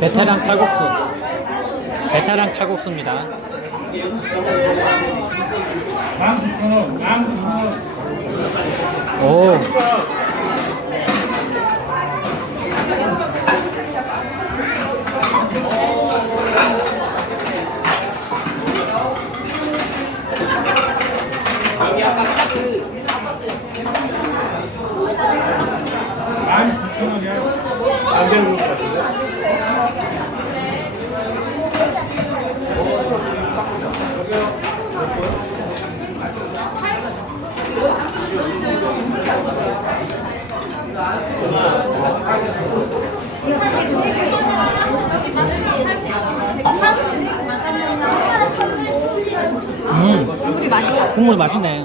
베테랑 칼국수. 베테랑 칼국수입니다. 오. 9,000원이야. 음. 국물 맛있네.